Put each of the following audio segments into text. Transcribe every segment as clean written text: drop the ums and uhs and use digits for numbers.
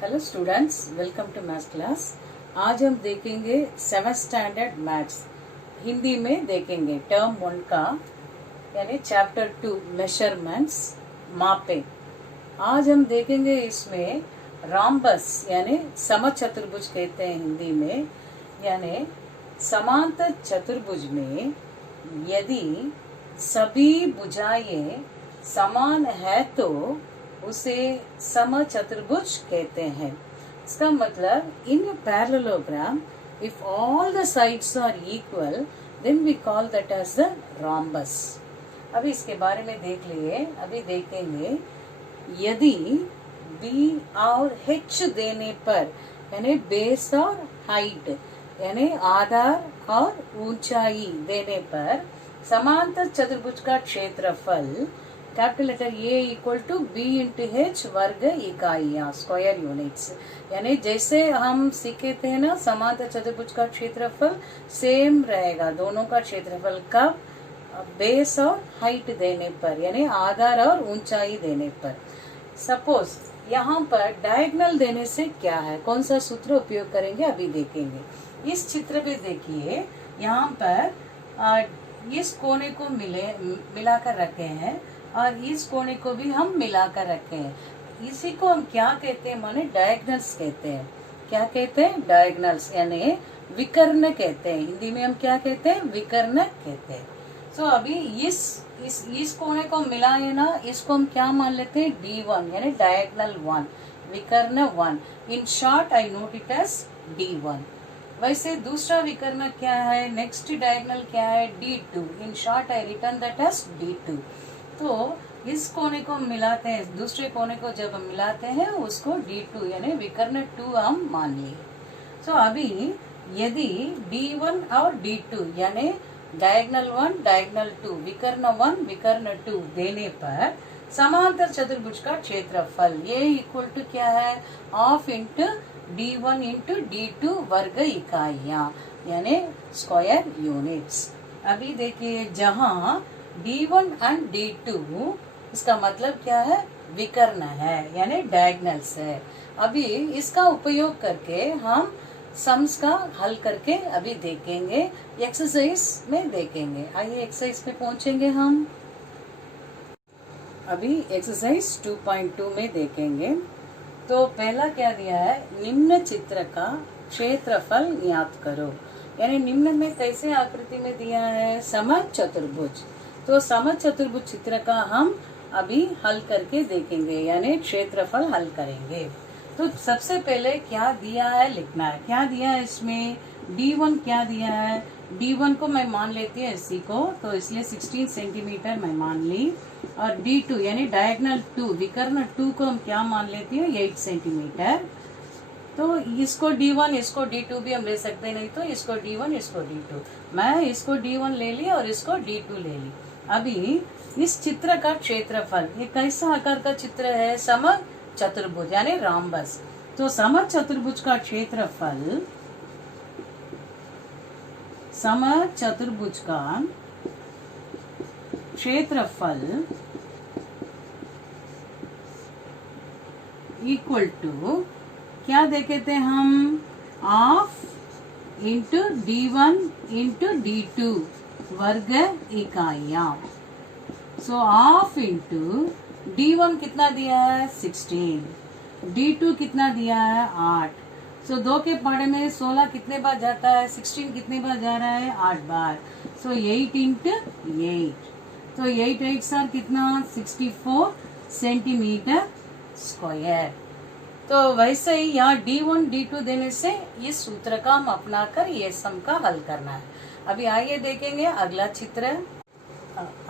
Hello students, welcome to maths class. आज हम देखेंगे 7th स्टैंडर्ड मैथ्स। हिंदी में देखेंगे टर्म 1 का यानी चैप्टर 2 मेजरमेंट्स मापे। आज हम देखेंगे इसमें रॉम्बस यानी समचतुर्भुज कहते हैं हिंदी में, यानी समांतर चतुर्भुज में यदि सभी भुजाएं समान है तो उसे समचतुर्भुज कहते हैं। इसका मतलब in parallelogram if all the sides are equal then we call that as the rhombus. अभी इसके बारे में देख लिए। अभी देखेंगे यदि बी और एच देने पर यानी बेस और हाइट यानी आधार और ऊंचाई देने पर समांतर चतुर्भुज का क्षेत्रफल capital letter A equal to B into H वर्ग इकाइयां स्क्वायर यूनिट्स। यानी जैसे हम सीखे थे ना, समांतर चतुर्भुज का क्षेत्रफल सेम रहेगा दोनों का क्षेत्रफल का बेस और हाइट देने पर यानी आधार और ऊंचाई देने पर। सपोज यहाँ पर डायगोनल देने से क्या है, कौन सा सूत्र उपयोग करेंगे अभी देखेंगे। इस चित्र में देखिए, यहाँ पर इस कोने को मिलाकर रखे हैं और इस कोने को भी हम मिलाकर रखे हैं। इसी को हम क्या कहते हैं, माने डायगोनल्स कहते हैं। क्या कहते हैं? डायगोनल्स यानी विकर्ण कहते हैं। हिंदी में हम क्या कहते हैं? विकर्ण कहते हैं। सो अभी इस कोने को मिलाए ना, इसको हम क्या मान लेते हैं? D1 यानी डायगोनल 1, विकर्ण 1। In short I note it as D1। वैसे दूसरा विकर्ण क्या है, नेक्स्ट डायगोनल क्या है? D2। In short I return that as D2। तो इस कोने को मिलाते हैं, दूसरे कोने को जब हम मिलाते हैं उसको D2 यानी विकर्ण 2 हम मान लिए। सो अभी यदि D1 और D2 यानी डायगोनल 1 डायगोनल 2 विकर्ण 1 विकर्ण 2 देने पर समांतर चतुर्भुज का क्षेत्रफल ये इक्वल टू क्या है? Half into D1 into D2 वर्ग इकाइयां यानी स्क्वायर यूनिट्स। अभी देखिए, जहाँ D1 एंड D2 इसका मतलब क्या है? विकर्ण है यानी डायगोनल्स है। अभी इसका उपयोग करके हम सम्स का हल करके अभी देखेंगे, एक्सरसाइज में देखेंगे। आइए एक्सरसाइज पे पहुंचेंगे हम। अभी एक्सरसाइज 2.2 में देखेंगे। तो पहला क्या दिया है, निम्न चित्र का क्षेत्रफल ज्ञात करो। यानी निम्न में कैसे आकृति में दिया है? समचतुर्भुज। तो समचतुर्भुज चित्र का हम अभी हल करके देखेंगे यानी क्षेत्रफल हल करेंगे। तो सबसे पहले क्या दिया है लिखना है। क्या दिया है इसमें? D1 क्या दिया है? D1 को मैं मान लेती हूँ इसी को, तो इसलिए 16 सेंटीमीटर मैं मान ली। और D2 यानी डायगोनल 2 विकर्ण 2 को हम क्या मान लेती हूँ? 8 सेंटीमीटर। तो इसको D1 इसको D2 भी हम ले सकते हैं, नहीं तो इसको D1 इसको D2। मैं इसको D1 ले ली और इसको D2 ले ली। अभी इस चित्र का क्षेत्रफल ये कैसा आकार का चित्र है? समचतुर्भुज यानी रॉम्बस। तो समचतुर्भुज का क्षेत्रफल, समचतुर्भुज का क्षेत्रफल इक्वल टू क्या देखे थे हम? Half into D1 into D2 वर्ग इकाइयां। सो हाफ इंटू D1 कितना दिया है? 16। D2 कितना दिया है? 8। सो 2 के पहाड़े में 16 कितने बार जाता है? 16 कितने बार जा रहा है? 8 बार। सो 8 इंटू 8। तो 8 8 सर कितना? 64 सेंटीमीटर स्क्वायर। तो वैसे ही यहाँ D1 D2 देने से इस सूत्र का हम अपना कर ये सम का हल करना है। अभी आइए देखेंगे अगला चित्र।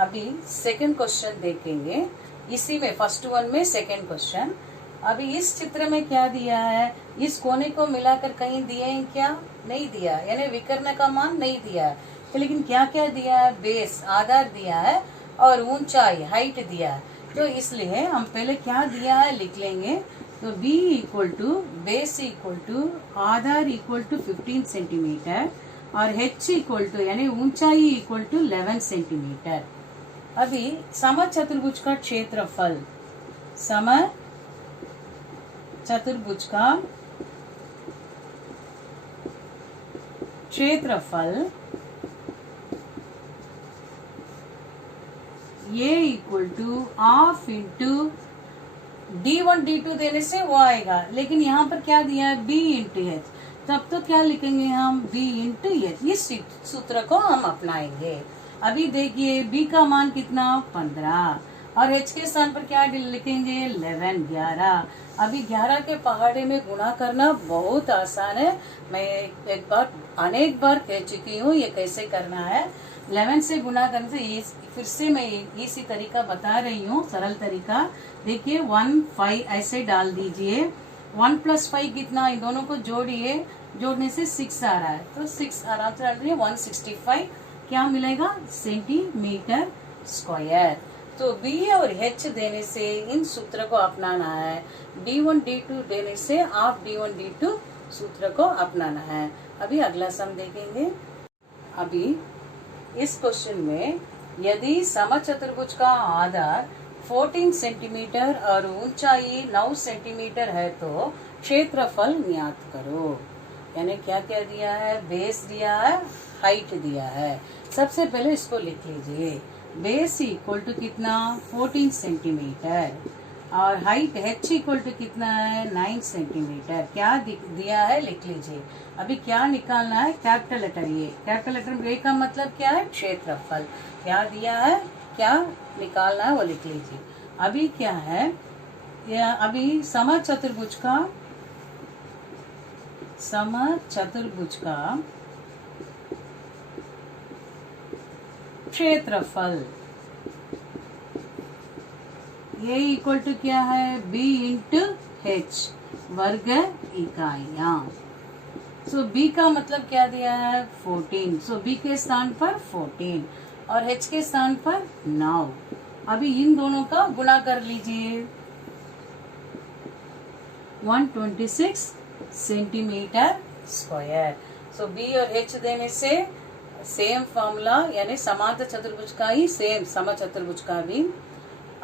अभी सेकंड क्वेश्चन देखेंगे, इसी में फर्स्ट वन में सेकंड क्वेश्चन। अभी इस चित्र में क्या दिया है? इस कोने को मिलाकर कहीं दिए हैं क्या? नहीं दिया, यानी विकर्ण का मान नहीं दिया है। तो लेकिन क्या क्या दिया है? बेस आधार दिया है और ऊंचाई हाइट दिया है। तो इसलिए हम पहले क्या दिया है लिख लेंगे। तो B equal to base equal to आधार इक्वल टू 15 सेंटीमीटर और H इक्वल टू यानी ऊंचाई इक्वल टू 11 सेंटीमीटर। अभी समचतुर्भुज का क्षेत्रफल, चतुर्भुज का क्षेत्रफल ये equal to half into D1 D2 देने से वो आएगा, लेकिन यहाँ पर क्या दिया है B इंटू एच, तब तो क्या लिखेंगे हम B इंटू एच। इस सूत्र को हम अपनाएंगे। अभी देखिए B का मान कितना 15 और H के स्थान पर क्या लिखेंगे 11 11। अभी 11 के पहाड़े में गुणा करना बहुत आसान है, मैं एक बार अनेक बार कह चुकी हूँ ये कैसे करना है। 11 से गुणा करने से फिर से मैं इसी तरीका बता रही हूँ, सरल तरीका। देखिए 1 5 ऐसे डाल दीजिए, 1 + 5 कितना, इन दोनों को जोड़िए, जोड़ने से 6 आ रहा है, तो 6 आराम से डाल दीजिए। 165 क्या मिलेगा सेंटीमीटर स्क्वायर। तो B और H देने से इन सूत्र को अपनाना है, D1 D2 देने से आप D1 D2 सूत्र को अपनाना है। अभी अगला सम देखेंगे। अभी इस क्वेश्चन में यदि समचतुर्भुज का आधार 14 सेंटीमीटर और ऊंचाई 9 सेंटीमीटर है तो क्षेत्रफल ज्ञात करो। यानी क्या क्या दिया है, बेस दिया है, हाइट दिया है। सबसे पहले इसको लिख लीजिए, बेस इक्वल टू कितना 14 सेंटीमीटर और हाइट h इक्वल टू कितना है 9 सेंटीमीटर। क्या दिया है लिख लीजिए। अभी क्या निकालना है, कैपिटल लेटर ये, कैपिटल लेटर ए का मतलब क्या है क्षेत्रफल। क्या दिया है, क्या निकालना है वो लिख लीजिए। अभी क्या है, अभी समचतुर्भुज का क्षेत्रफल ये इक्वल टू क्या है B इंटू H वर्ग इकाइयां। सो B का मतलब क्या दिया है 14, सो B के स्थान पर 14 और H के स्थान पर 9। अभी इन दोनों का गुणा कर लीजिए, 126 सेंटीमीटर स्क्वायर। सो B और H देने से सेम फॉर्मूला, यानी समांतर चतुर्भुज का ही सेम समचतुर्भुज का भी।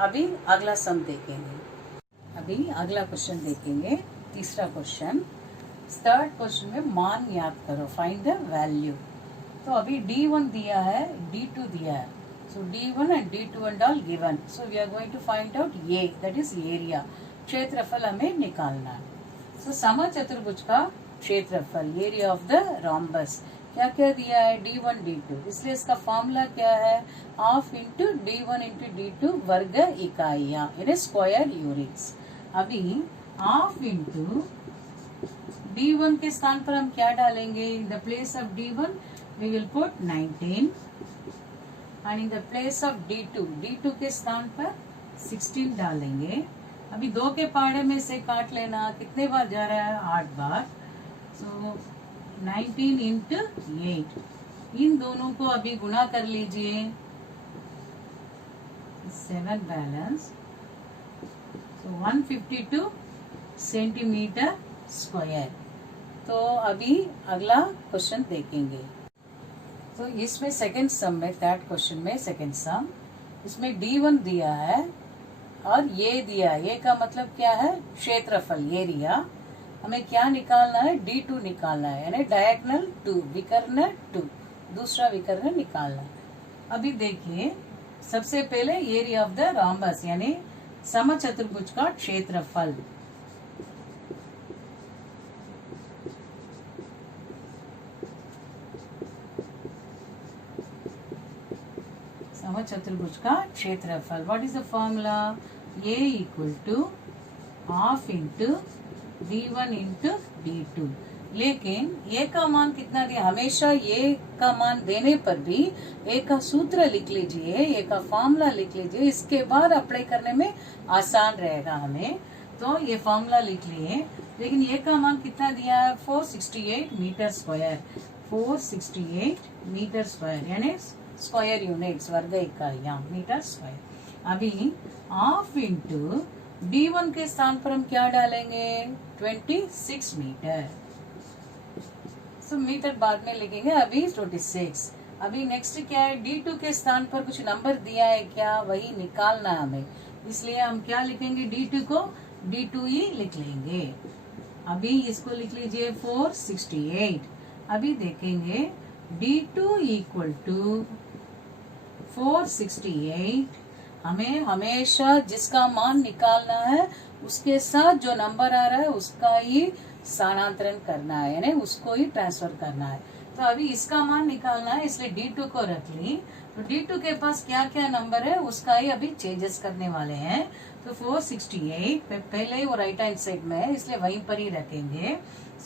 अभी अगला सम देखेंगे। अभी अगला क्वेश्चन देखेंगे, तीसरा क्वेश्चन। थर्ड क्वेश्चन में मान याद करो, फाइंड द वैल्यू। तो अभी D1 दिया है, D2 दिया है, so D1 and D2 and all given, so we are going to find out A, that is area, क्षेत्रफल हमें निकालना है। सो समचतुर्भुज का क्षेत्रफल, एरिया ऑफ द रोम्बस, क्या क्या दिया है D1 D2, इसलिए इसका फॉर्मूला क्या है half into D1 into D2 वर्ग इकाइयां, यानी स्क्वायर यूनिट्स। अभी हाफ इंटू D1 के स्थान पर हम क्या डालेंगे, in the place of D1 we will put 19 and in the place of D2 के स्थान पर 16 डालेंगे। अभी 2 के पहाड़े में से काट लेना, कितने बार जा रहा है 8 बार, सो 19 इंटू 8। इन दोनों को अभी गुणा कर लीजिए, 7 बैलेंस, तो 152 सेंटीमीटर स्क्वायर। तो अभी अगला क्वेश्चन देखेंगे। तो इसमें सेकंड सम में, थर्ड क्वेश्चन में सेकंड सम, इसमें D1 दिया है और ये दिया है, ये का मतलब क्या है क्षेत्रफल, एरिया। हमें क्या निकालना है D2 निकालना है, यानी डायगोनल 2, विकर्ण 2, दूसरा विकर्ण निकालना है। अभी देखिए, सबसे पहले एरिया ऑफ द रोम्बस, यानी समचतुर्भुज का क्षेत्रफल। समचतुर्भुज का क्षेत्रफल, what is the formula, A equal to half into D1 into D2। लेकिन ए का मान कितना दिया, हमेशा ए का मान देने पर भी ए का सूत्र लिख लीजिए, ए का फॉर्मूला लिख लीजिए, इसके बाद अप्लाई करने में आसान रहेगा हमें। तो ये फॉर्मूला लिख लिए, लेकिन ए का मान कितना दिया है 468 मीटर स्क्वायर, 468 मीटर स्क्वायर, यानी स्क्वायर यूनिट्स, वर्ग इकाइयां, मीटर स्क्वायर। अभी हाफ इंटू D1 के स्थान पर हम क्या डालेंगे 26 मीटर, सो मीटर बाद में लिखेंगे, अभी 26। अभी नेक्स्ट क्या है, D2 के स्थान पर कुछ नंबर दिया है क्या, वही निकालना है हमें, इसलिए हम क्या लिखेंगे D2 को D2 ही लिख लेंगे। अभी इसको लिख लीजिए 468। अभी देखेंगे D2 इक्वल टू 468। हमें हमेशा जिसका मान निकालना है उसके साथ जो नंबर आ रहा है उसका ही स्थानांतरण करना है, यानी उसको ही ट्रांसफर करना है। तो अभी इसका मान निकालना है, इसलिए D2 को रख ली। तो D2 के पास क्या क्या नंबर है उसका ही अभी चेंजेस करने वाले हैं। तो 468 पहले ही वो राइट हैंड साइड में है, इसलिए वहीं पर ही रखेंगे।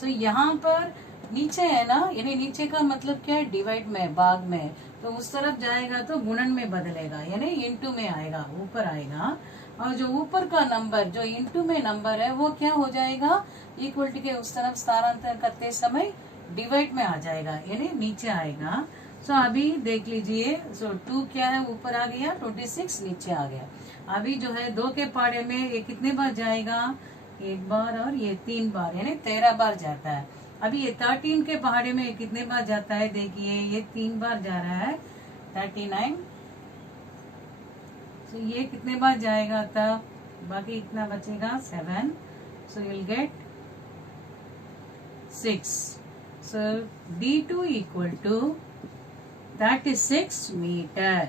सो यहाँ पर नीचे है ना, यानी नीचे का मतलब क्या है, डिवाइड में, भाग में, तो उस तरफ जाएगा तो गुणन में बदलेगा, यानी इनटू में आएगा, ऊपर आएगा। और जो ऊपर का नंबर जो इनटू में नंबर है वो क्या हो जाएगा, इक्वलिटी के उस तरफ स्थानांतरण करते समय डिवाइड में आ जाएगा, यानी नीचे आएगा। सो अभी देख लीजिए, सो 2 क्या है, ऊपर आ गया, 26 नीचे आ गया। अभी जो है 2 के पहाड़े में ये कितने बार जाएगा, 1 बार और ये 3 बार, यानी 13 बार जाता है। अभी ये 13 के पहाड़े में कितने बार जाता है, देखिए ये 3 बार जा रहा है, 39। तो ये कितने बार जाएगा, तब बाकी इतना बचेगा 7। So you will get 6। So D2 equal to 36 metre.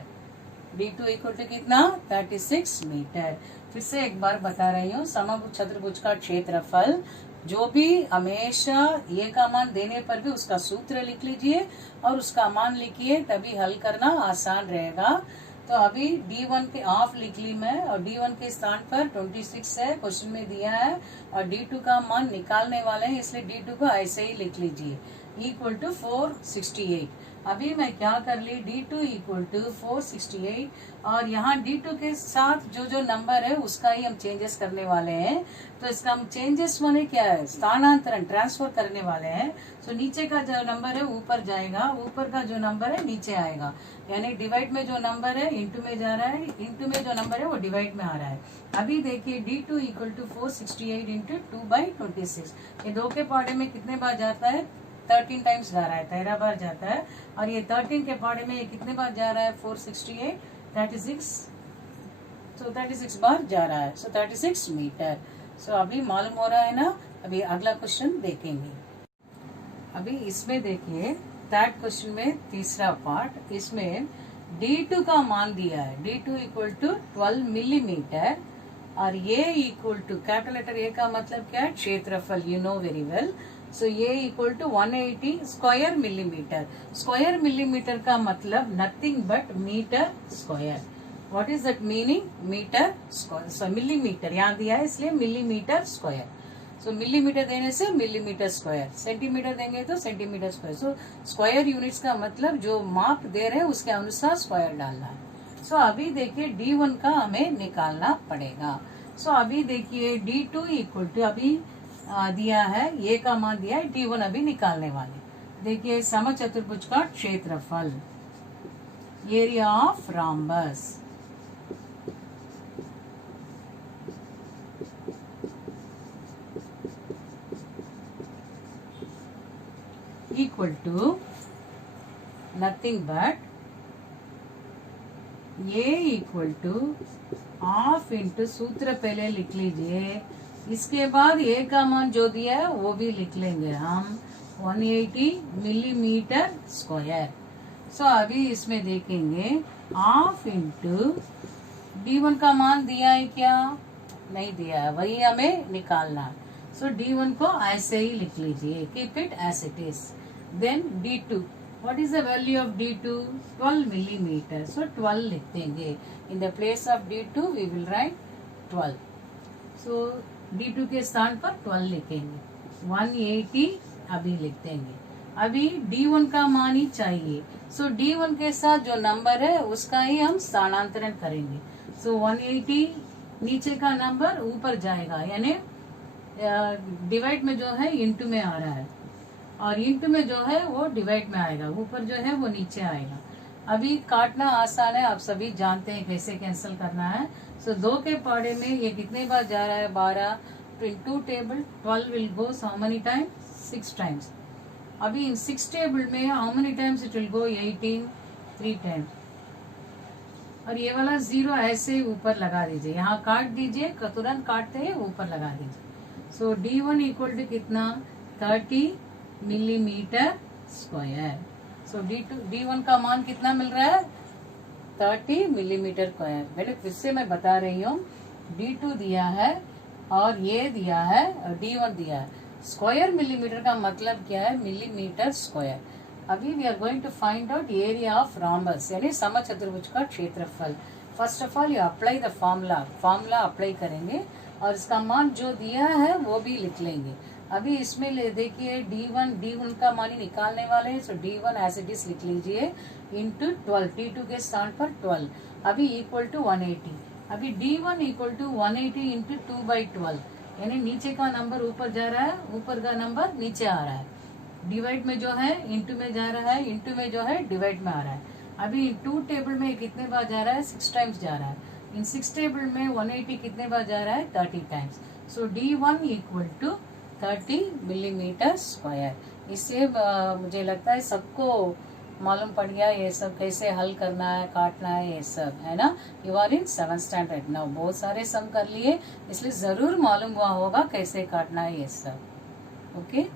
D2 equal to कितना, 36 मीटर। फिर से एक बार बता रही हूँ, समभुज चतुर्भुज का क्षेत्रफल जो भी हमेशा ये का मान देने पर भी उसका सूत्र लिख लीजिए और उसका मान लिखिए, तभी हल करना आसान रहेगा। तो अभी D1 के हाफ लिख ली मैं, और D1 के स्थान पर 26 है, क्वेश्चन में दिया है, और D2 का मान निकालने वाले हैं, इसलिए D2 को ऐसे ही लिख लीजिए, इक्वल टू 468। अभी मैं क्या कर ली, D2 इक्वल टू 468, और यहाँ D2 के साथ जो जो नंबर है उसका ही हम चेंजेस करने वाले हैं। तो इसका हम चेंजेस माने क्या है, स्थानांतरण, ट्रांसफर करने वाले हैं। तो नीचे का जो नंबर है ऊपर जाएगा, ऊपर का जो नंबर है नीचे आएगा, यानी डिवाइड में जो नंबर है इंटू में जा रहा है, इंटू में जो नंबर है वो डिवाइड में आ रहा है। अभी देखिए D2 इक्वल टू 468 इंटू 2/26। ये 2 के पहाड़े में कितने बार जाता है, 13 टाइम्स जा रहा है, 13 बार जाता है। और ये 13 के पहाड़े में ये कितने बार जा रहा है, 468, 36, तो 36 बार जा रहा है। सो 36 मीटर। सो अभी मालूम हो रहा है ना। अभी अगला क्वेश्चन देखेंगे। अभी इसमें देखिए थर्ड क्वेश्चन में तीसरा पार्ट, इसमें D2 का मान दिया है, D2 इक्वल टू 12 मिलीमीटर, और ये equal to capital letter A का मतलब क्या है, क्षेत्रफल, you know very well. So ये equal to 180 square millimetre. Square millimetre का मतलब nothing but metre square. What is that meaning, metre square. So millimetre यहाँ दिया है इसलिए मिलीमीटर स्क्वायर। सो मिलीमीटर देने से मिलीमीटर स्क्वायर, सेंटीमीटर देंगे तो centimetre square. So square units का मतलब जो माप दे रहे हैं उसके अनुसार स्क्वायर डालना है। सो अभी देखिए D1 का हमें निकालना पड़ेगा। सो अभी देखिए D2 इक्वल टू अभी दिया है, ये का मान दिया है, D1 अभी निकालने वाले। देखिए समचतुर्भुज का क्षेत्रफल, area of rhombus, equal to nothing but ये इक्वल टू हाफ इंटू, सूत्र पहले लिख लीजिए, इसके बाद ए का मान जो दिया है वो भी लिख लेंगे हम, 180 मिलीमीटर स्क्वायर। सो अभी इसमें देखेंगे हाफ इंटू D1 का मान दिया है क्या, नहीं दिया है, वही हमें निकालना। सो D1 को ऐसे ही लिख लीजिए, keep it as it is. Then D2, what is the value of D2, 12 millimeter, so 12 लिख देंगे, in the place of D2 we will write 12, so D2 के स्थान पर 12 लिखेंगे, 180 अभी लिख देंगे। अभी D1 का मान ही चाहिए, सो D1 के साथ जो नंबर है उसका ही हम स्थानांतरण करेंगे। सो 180 नीचे का नंबर ऊपर जाएगा, यानी डिवाइड में जो है इंटू में आ रहा है, और इंटू में जो है वो डिवाइड में आएगा, ऊपर जो है वो नीचे आएगा। अभी काटना आसान है, आप सभी जानते हैं कैसे कैंसिल करना है। सो 2 के पहाड़े में ये कितने बार जा रहा है, 12, तो इन 2 table 12 will goes how many time, 6 times. अभी इन 6 टेबल में how many times it will go, 18, 3 times. और ये वाला 0 ऐसे ही ऊपर लगा दीजिए, यहाँ काट दीजिए, तुरंत काटते ही ऊपर लगा दीजिए। सो D1 इक्वल टू कितना, 30 मिलीमीटर स्क्वायर। सो D1 का मान कितना मिल रहा है, 30 मिलीमीटर स्क्वायर। पहले फिर से मैं बता रही हूँ, D2 दिया है और ये दिया है और D1 दिया है। स्क्वायर मिलीमीटर का मतलब क्या है, मिलीमीटर स्क्वायर। अभी we are going to find out area of rhombus, यानी समचतुर्भुज का क्षेत्रफल। First of all you apply the formula apply करेंगे और इसका मान जो दिया है वो भी लिख लेंगे। अभी इसमें देखिए D1 का मान ही निकालने वाले हैं। सो D1 एज इट इज लिख लीजिए इंटू 12, T2 के स्थान पर 12, अभी इक्वल टू 180। अभी D1 इक्वल टू 180 इंटू 2/12, यानी नीचे का नंबर ऊपर जा रहा है, ऊपर का नंबर नीचे आ रहा है। डिवाइड में जो है इंटू में जा रहा है, इंटू में जो है डिवाइड में आ रहा है। अभी 2 टेबल में कितने बार जा रहा है, 6 टाइम्स जा रहा है। इन 6 टेबल में 180 कितने बार जा रहा है, 30 times. So D1 equal to 30 millimetre square. इससे मुझे लगता है सबको मालूम पड़ गया ये सब कैसे हल करना है, काटना है, ये सब है ना। You are in 7th standard now, बहुत सारे सम कर लिए, इसलिए जरूर मालूम हुआ होगा कैसे काटना है ये सब। ओके।